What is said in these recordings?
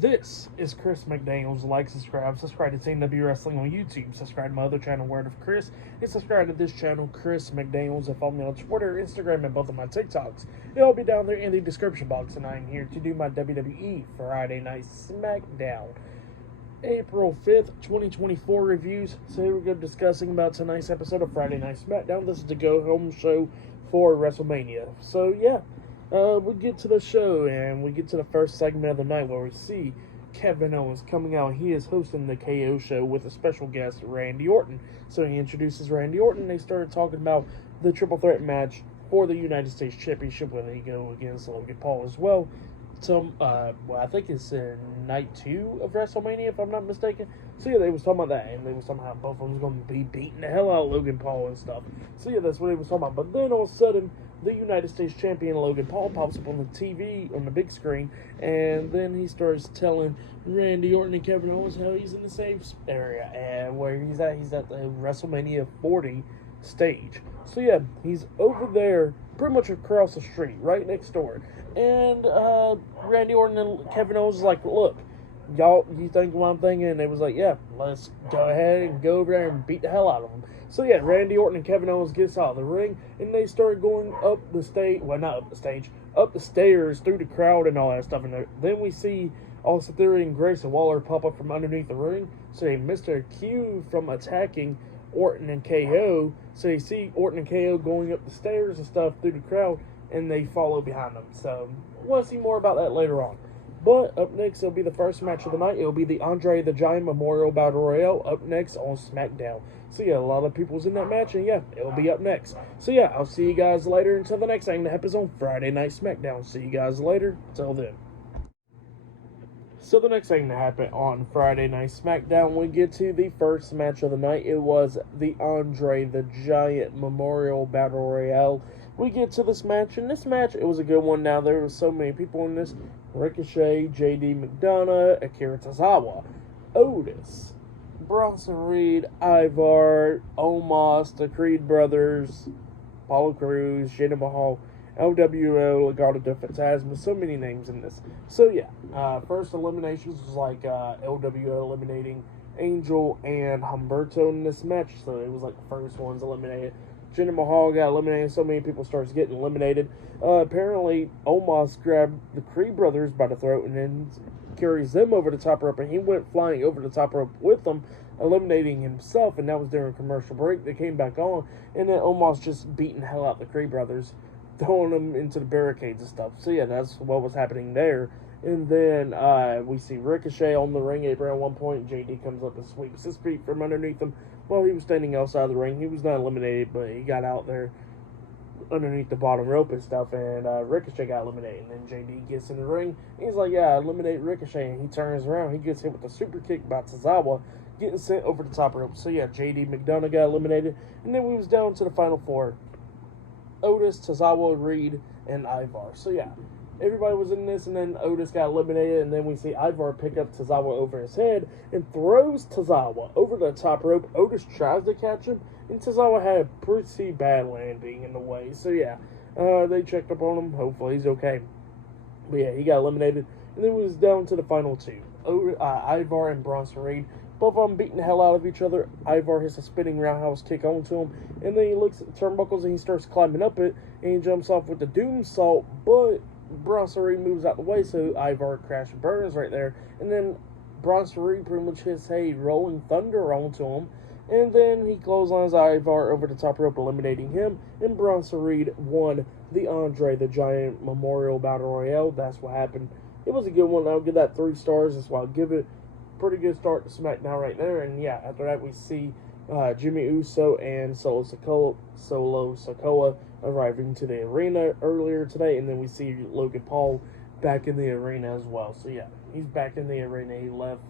This is Chris McDaniels. Like, subscribe to TNW Wrestling on YouTube. Subscribe to my other channel, Word of Chris, and subscribe to this channel, Chris McDaniels, and follow me on Twitter, Instagram, and both of my TikToks. It'll be down there in the description box, and I'm here to do my WWE Friday Night SmackDown April 5th, 2024 reviews. So here we go discussing about tonight's episode of Friday Night SmackDown. This is the go-home show for WrestleMania. So yeah, we get to the show and we get to the first segment of the night where we see Kevin Owens coming out. He is hosting the KO show with a special guest, Randy Orton. So he introduces Randy Orton. They started talking about the triple threat match for the United States Championship when they go against Logan Paul as well. I think it's night 2 of WrestleMania, if I'm not mistaken. So yeah, they was talking about that, and they was talking about both of them was going to be beating the hell out of Logan Paul and stuff. So yeah, that's what they was talking about. But then all of a sudden, the United States Champion Logan Paul pops up on the TV, on the big screen, and then he starts telling Randy Orton and Kevin Owens how he's in the same area, and where he's at the WrestleMania 40 stage. So yeah, he's over there, pretty much across the street, right next door. And Randy Orton and Kevin Owens was like, look, y'all, you think what I'm thinking? And they was like, yeah, let's go ahead and go over there and beat the hell out of them. So yeah, Randy Orton and Kevin Owens gets out of the ring, and they start going up the stage, well, not up the stage, up the stairs, through the crowd and all that stuff. And then we see Austin Theory and Grayson Waller pop up from underneath the ring, so they missed their cue from attacking Orton and KO. So you see Orton and KO going up the stairs and stuff through the crowd, and they follow behind them. So we'll see more about that later on. But up next, it'll be the first match of the night. It'll be the Andrade the Giant Memorial Battle Royale up next on SmackDown. So yeah, a lot of people's in that match, and yeah, it'll be up next. So yeah, I'll see you guys later until the next thing that happens on Friday Night SmackDown. See you guys later. Till then. So the next thing that happened on Friday Night SmackDown, we get to the first match of the night. It was the Andrade the Giant Memorial Battle Royale. We get to this match, and this match, it was a good one. Now, there was so many people in this. Ricochet, JD McDonough, Akira Tozawa, Otis, Bronson Reed, Ivar, Omos, the Creed Brothers, Apollo Crews, Jinder Mahal, LWO, Legado del Fantasma, so many names in this. So yeah, first eliminations was like LWO eliminating Angel and Humberto in this match, so it was like the first ones eliminated. Jinder Mahal got eliminated, so many people starts getting eliminated. Apparently, Omos grabbed the Creed Brothers by the throat and then carries them over the top rope, and he went flying over the top rope with them, eliminating himself, and that was during a commercial break. They came back on, and then Omos just beating the hell out the Creed Brothers, throwing them into the barricades and stuff. So yeah, that's what was happening there. And then we see Ricochet on the ring apron at one point. JD comes up and sweeps his feet from underneath him while he was standing outside the ring. He was not eliminated, but he got out there underneath the bottom rope and stuff, and Ricochet got eliminated. And then JD gets in the ring. He's like, yeah, I eliminated Ricochet. And he turns around. He gets hit with a super kick by Tozawa, getting sent over the top rope. So yeah, JD McDonough got eliminated. And then we was down to the final four. Otis, Tozawa, Reed, and Ivar. So yeah, everybody was in this, and then Otis got eliminated, and then we see Ivar pick up Tozawa over his head and throws Tozawa over the top rope. Otis tries to catch him, and Tozawa had a pretty bad landing in the way. So yeah, they checked up on him. Hopefully he's okay. But yeah, he got eliminated, and then we was down to the final two. Ivar and Bronson Reed. Both of them beating the hell out of each other. Ivar hits a spinning roundhouse kick onto him, and then he looks at the turnbuckles and he starts climbing up it, and he jumps off with the Doom Salt, but Bronson Reed moves out the way, so Ivar crash and burns right there, and then Bronson Reed pretty much hits a Rolling Thunder onto him, and then he clotheslines Ivar over the top rope, eliminating him, and Bronson Reed won the Andrade the Giant Memorial Battle Royale. That's what happened. It was a good one. I'll give that 3 stars. That's why I'll give it. Pretty good start to SmackDown right there. And yeah, after that we see Jimmy Uso and Solo Sikoa arriving to the arena earlier today, and then we see Logan Paul back in the arena as well. So yeah, he's back in the arena. He left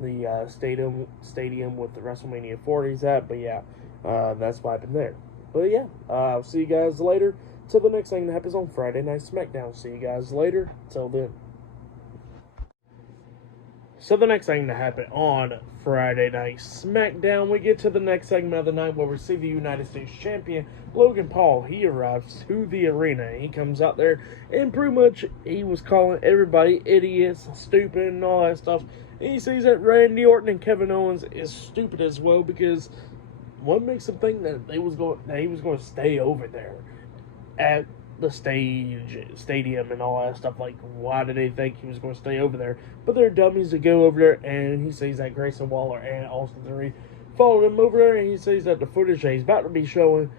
the stadium with the WrestleMania 40s at, but yeah, that's what happened there. But yeah, I'll see you guys later. Till the next thing that happens on Friday Night SmackDown. See you guys later. Till then. So the next thing to happen on Friday Night SmackDown, we get to the next segment of the night where we see the United States Champion, Logan Paul. He arrives to the arena. He comes out there and pretty much he was calling everybody idiots, stupid, and all that stuff. And he sees that Randy Orton and Kevin Owens is stupid as well, because what makes him think that he was going to stay over there at the stadium and all that stuff? Like, why did they think he was going to stay over there? But they're dummies to go over there, and he sees that Grayson Waller and Austin Theory followed him over there, and he sees that the footage that he's about to be showing,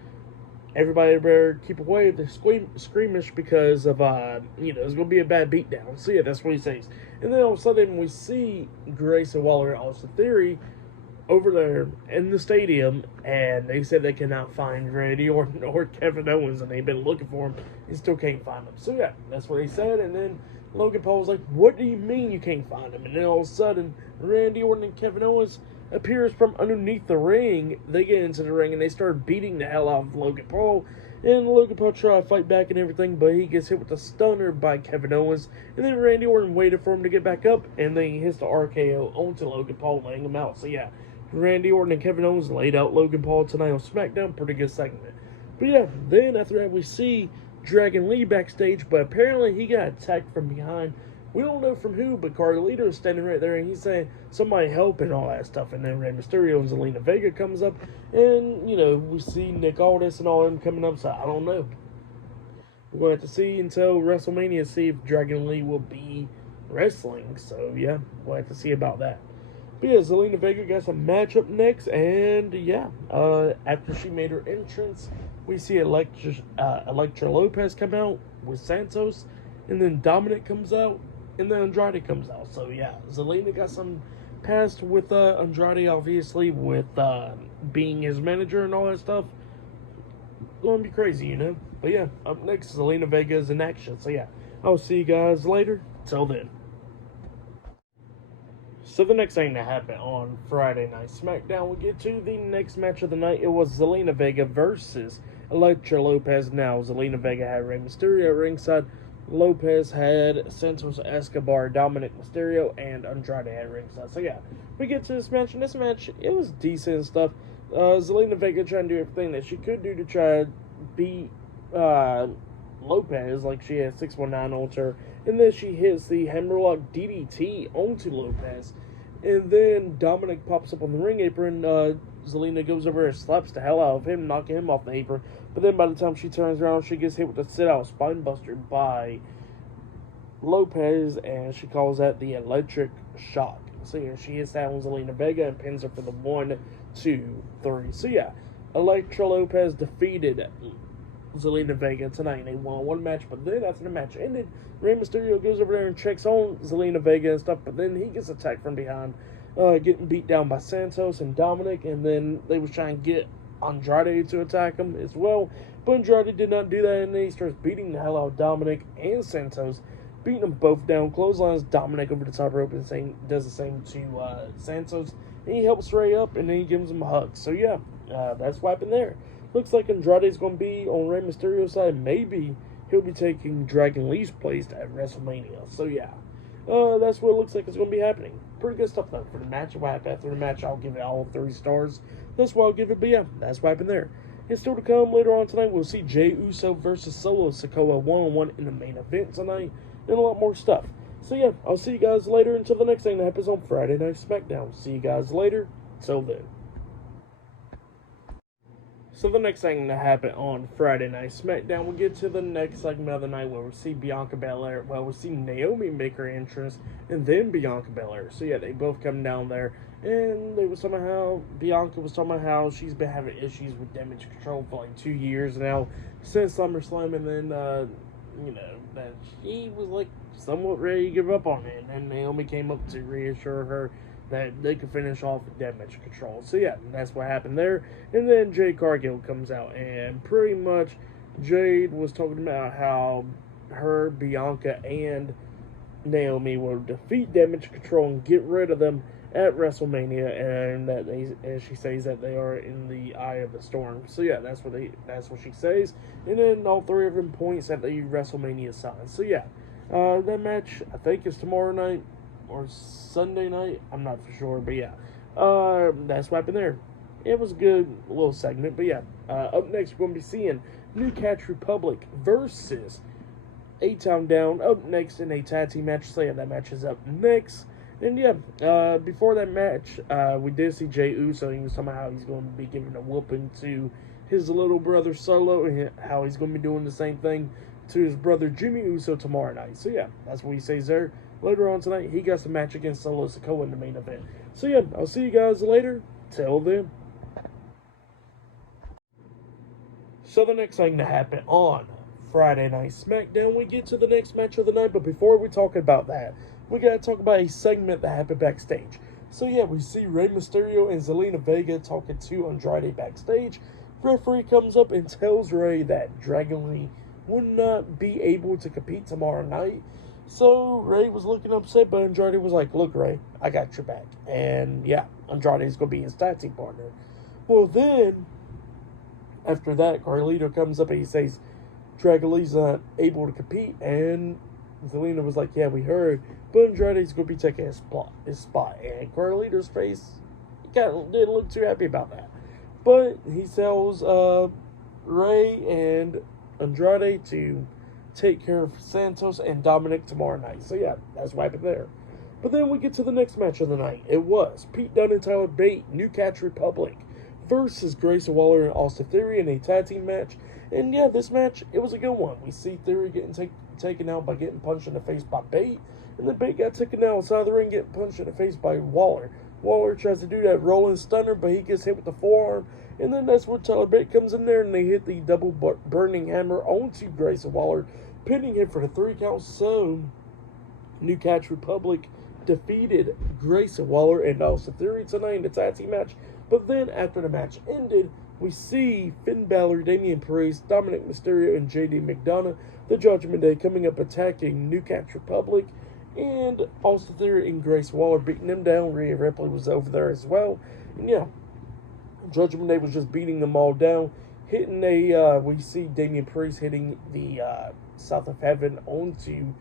everybody better keep away with the squeamish because of, it's going to be a bad beatdown. So yeah, that's what he says. And then all of a sudden we see Grayson Waller and Austin Theory over there in the stadium, and they said they cannot find Randy Orton or Kevin Owens, and they've been looking for them and still can't find them. So yeah, that's what he said. And then Logan Paul was like, "What do you mean you can't find them?" And then all of a sudden, Randy Orton and Kevin Owens appears from underneath the ring. They get into the ring and they start beating the hell out of Logan Paul. And Logan Paul tries to fight back and everything, but he gets hit with a stunner by Kevin Owens. And then Randy Orton waited for him to get back up, and then he hits the RKO onto Logan Paul, laying him out. So yeah, Randy Orton and Kevin Owens laid out Logan Paul tonight on SmackDown. Pretty good segment. But yeah, then after that we see Dragon Lee backstage, but apparently he got attacked from behind. We don't know from who, but Carlito is standing right there, and he's saying, "Somebody help," and all that stuff. And then Rey Mysterio and Zelina Vega comes up, and, we see Nick Aldis and all them coming up, so I don't know. We're going to have to see until WrestleMania, see if Dragon Lee will be wrestling. So, yeah, we'll have to see about that. But yeah, Zelina Vega got some matchup next, and yeah, after she made her entrance, we see Elektra Lopez come out with Santos, and then Dominic comes out, and then Andrade comes out. So yeah, Zelina got some past with Andrade, obviously, with being his manager and all that stuff. Gonna be crazy, But yeah, up next, Zelina Vega is in action. So yeah, I'll see you guys later. Till then. So the next thing that happened on Friday Night SmackDown, we get to the next match of the night. It was Zelina Vega versus Elektra Lopez. Now, Zelina Vega had Rey Mysterio ringside. Lopez had Santos Escobar, Dominic Mysterio, and Andrade at ringside. So yeah, we get to this match, and this match, it was decent and stuff. Zelina Vega trying to do everything that she could do to try to beat Lopez, like she had 619 onto her, and then she hits the Hammerlock DDT onto Lopez, and then Dominic pops up on the ring apron. Zelina goes over and slaps the hell out of him, knocking him off the apron. But then by the time she turns around, she gets hit with a sit-out spine buster by Lopez, and she calls that the electric shock. So yeah, she hits that on Zelina Vega and pins her for the 1, 2, 3. So yeah, Elektra Lopez defeated Zelina Vega tonight. They won one match, but then after the match ended, Rey Mysterio goes over there and checks on Zelina Vega and stuff, but then he gets attacked from behind, getting beat down by Santos and Dominic, and then they was trying to get Andrade to attack him as well, but Andrade did not do that, and then he starts beating the hell out of Dominic and Santos, beating them both down, clotheslines Dominic over the top rope, and does the same to Santos, and he helps Rey up, and then he gives him a hug. So yeah, that's what happened there. Looks like Andrade's going to be on Rey Mysterio's side. Maybe he'll be taking Dragon Lee's place at WrestleMania. So yeah, that's what it looks like is going to be happening. Pretty good stuff though for the match. What happened after the match, I'll give it all 3 stars. That's what I'll give it, but yeah, that's what happened there. And still to come later on tonight, we'll see Jey Uso versus Solo Sikoa 1-on-1 in the main event tonight, and a lot more stuff. So yeah, I'll see you guys later until the next thing that happens on Friday Night SmackDown. See you guys later. Till then. So the next thing that happened on Friday Night SmackDown, we get to the next segment of the night where we see Bianca Belair. Well, we see Naomi make her entrance, and then Bianca Belair. So yeah, they both come down there, and Bianca was talking about how she's been having issues with damage control for like 2 years now since SummerSlam, and then that she was like somewhat ready to give up on it, and then Naomi came up to reassure her that they could finish off with damage control. So yeah, that's what happened there. And then Jade Cargill comes out, and pretty much Jade was talking about how her, Bianca, and Naomi will defeat damage control and get rid of them at WrestleMania, and she says that they are in the eye of the storm. So yeah, that's what she says. And then all 3 of them points at the WrestleMania sign. So yeah, that match I think is tomorrow night. or Sunday night. I'm not for sure, but yeah. That's what happened there. It was a good little segment, but yeah. Up next, we're going to be seeing New Catch Republic versus A-Town Down up next in a tag team match. So yeah, that match is up next. And yeah, before that match, we did see Jey Uso. He was talking about how he's going to be giving a whooping to his little brother Solo, and how he's going to be doing the same thing to his brother Jimmy Uso tomorrow night. So yeah, that's what he says there. Later on tonight, he got some match against Solo Sikoa in the main event. So yeah, I'll see you guys later. Till then. So the next thing to happen on Friday Night SmackDown, we get to the next match of the night. But before we talk about that, we got to talk about a segment that happened backstage. So yeah, we see Rey Mysterio and Zelina Vega talking to Andrade backstage. Referee comes up and tells Rey that Dragon Lee would not be able to compete tomorrow night. So Rey was looking upset, but Andrade was like, look, Rey, I got your back. And yeah, Andrade is going to be his tag team partner. Well, then, after that, Carlito comes up and he says Dragon Lee's not able to compete. And Zelina was like, yeah, we heard. But Andrade's going to be taking his spot. And Carlito's face, he didn't look too happy about that. But he tells Rey and Andrade to take care of Santos and Dominic tomorrow night. So yeah, that's what happened there. But then we get to the next match of the night. It was Pete Dunne and Tyler Bate, New Catch Republic, versus Grayson Waller and Austin Theory in a tag team match. And yeah, this match, it was a good one. We see Theory getting taken out by getting punched in the face by Bate. And then Bate got taken out outside the ring, getting punched in the face by Waller. Waller tries to do that rolling stunner, but he gets hit with the forearm. And then that's where Tyler Bate comes in there, and they hit the double burning hammer onto Grayson Waller, pinning him for the 3 count. So New Catch Republic defeated Grayson Waller and Austin Theory tonight in the tag team match. But then after the match ended, we see Finn Balor, Damian Priest, Dominic Mysterio, and JD McDonough, the Judgment Day, coming up attacking New Catch Republic. And Austin Theory and Grace Waller beating them down. Rhea Ripley was over there as well. And yeah, Judgment Day was just beating them all down. Hitting we see Damian Priest hitting the South of Heaven onto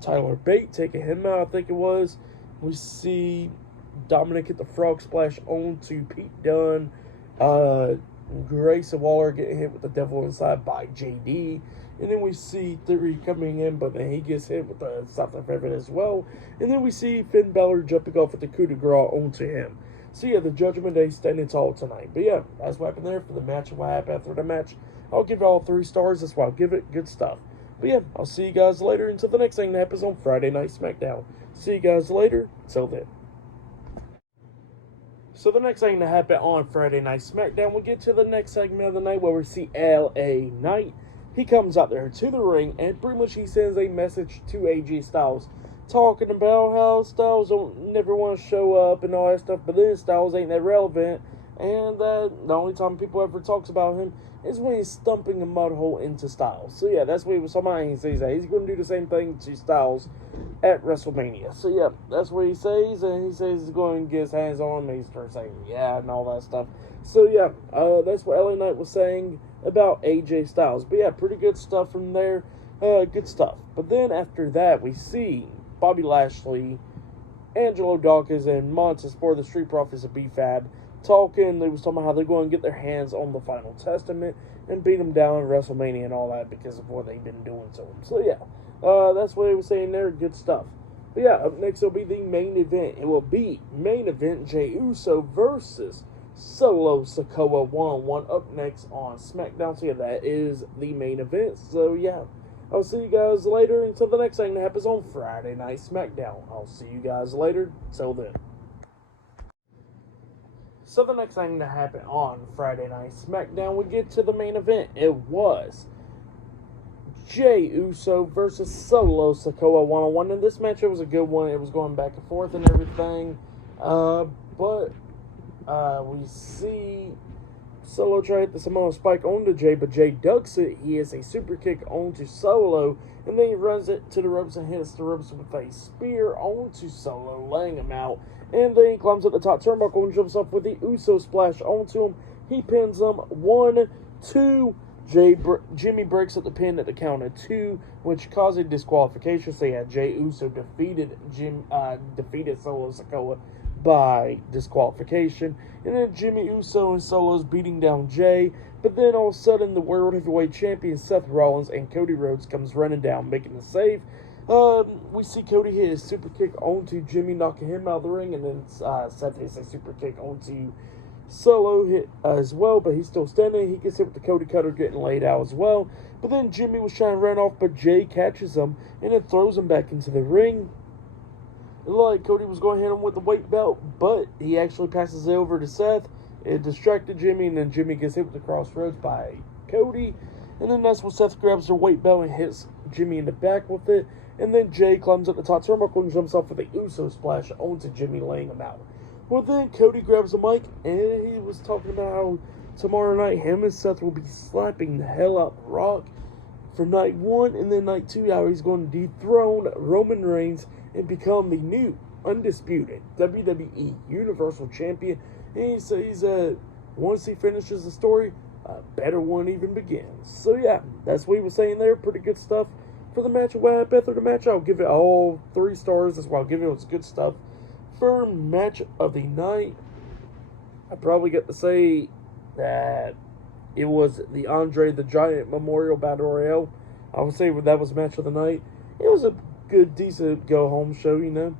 Tyler Bate, taking him out, I think it was. We see Dominic hit the frog splash onto Pete Dunne. Grayson Waller getting hit with the Devil Inside by JD. And then we see Theory coming in, but then he gets hit with the South of Heaven as well. And then we see Finn Balor jumping off with the coup de grace onto him. So yeah, the Judgment Day standing tall tonight. But yeah, that's what happened there for the match and what happened after the match. I'll give it all 3 stars. That's why I'll give it. Good stuff. But yeah, I'll see you guys later until the next thing that happens on Friday Night SmackDown. See you guys later. Till then. So the next thing to happen on Friday Night SmackDown, we get to the next segment of the night where we see LA Knight. He comes out there to the ring, and pretty much he sends a message to AJ Styles, talking about how Styles don't never want to show up and all that stuff, but then Styles ain't that relevant, and that the only time people ever talks about him is when he's stumping a mud hole into Styles. So yeah, that's what he was talking about. He says that he's going to do the same thing to Styles at WrestleMania. So yeah, that's what he says, and he says he's going to get his hands on him, and he starts saying yeah and all that stuff. So yeah, that's what LA Knight was saying about AJ Styles. But yeah, pretty good stuff from there. Good stuff. But then after that, we see Bobby Lashley, Angelo Dawkins, and Montez for the Street Profits of B-Fab talking. They was talking about how they're going to get their hands on the Final Testament and beat them down in WrestleMania and all that because of what they've been doing to them. So yeah, that's what he was saying there. Good stuff. But yeah, up next will be the main event. It will be main event Jey Uso versus Solo Sikoa 1-on-1 up next on SmackDown. So yeah, that is the main event. So yeah, I'll see you guys later until the next thing that happens on Friday Night SmackDown. I'll see you guys later. Till then. So the next thing that happened on Friday Night SmackDown, we get to the main event. It was Jey Uso versus Solo Sikoa 1-on-1. And this match, it was a good one. It was going back and forth and everything. But we see Solo try to hit the Samoan Spike onto Jey, but Jey ducks it. He has a super kick onto Solo, and then he runs it to the ropes and hits the ropes with a spear onto Solo, laying him out. And then he climbs up the top turnbuckle and jumps up with the Uso splash onto him. He pins him 1, 2, Jimmy breaks up the pin at the count of 2, which caused a disqualification. So yeah, Jey Uso defeated Solo Sikoa by disqualification. And then Jimmy Uso and Solo's beating down Jay. But then all of a sudden, the World Heavyweight Champion Seth Rollins and Cody Rhodes comes running down, making the save. We see Cody hit his super kick onto Jimmy, knocking him out of the ring. And then Seth hits a super kick onto Solo hit as well, but he's still standing. He gets hit with the Cody Cutter, getting laid out as well. But then Jimmy was trying to run off, but Jay catches him and then throws him back into the ring. It looked like Cody was going to hit him with the weight belt, but he actually passes it over to Seth. It distracted Jimmy, and then Jimmy gets hit with the crossroads by Cody. And then that's when Seth grabs the weight belt and hits Jimmy in the back with it. And then Jay climbs up the top turnbuckle and jumps off with the Uso splash onto Jimmy, laying him out. Well, then Cody grabs the mic, and he was talking about how tomorrow night him and Seth will be slapping the hell out of Rock for night 1, and then night 2, how he's going to dethrone Roman Reigns and become the new, undisputed WWE Universal Champion. And he says once he finishes the story, a better one even begins. So yeah, that's what he was saying there. Pretty good stuff for the match. What happened after the match? I'll give it all 3 stars. That's why I'll give it. It was good stuff. For match of the night, I probably get to say that it was the Andrade the Giant Memorial Battle Royale. I would say that was match of the night. It was a good, decent go-home show, you know.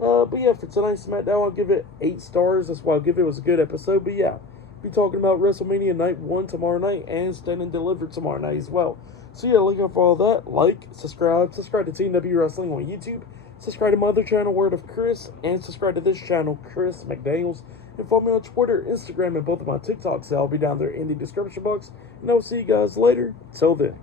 But yeah, for tonight's SmackDown, I'll give it 8 stars. That's why I'll give it. It was a good episode. But yeah, be talking about WrestleMania Night 1 tomorrow night and Stand and Deliver tomorrow night as well. So yeah, look out for all that. Like, subscribe to Team W Wrestling on YouTube. Subscribe to my other channel, Word of Chris, and subscribe to this channel, Chris McDaniels. And follow me on Twitter, Instagram, and both of my TikToks. I'll be down there in the description box. And I'll see you guys later. Till then.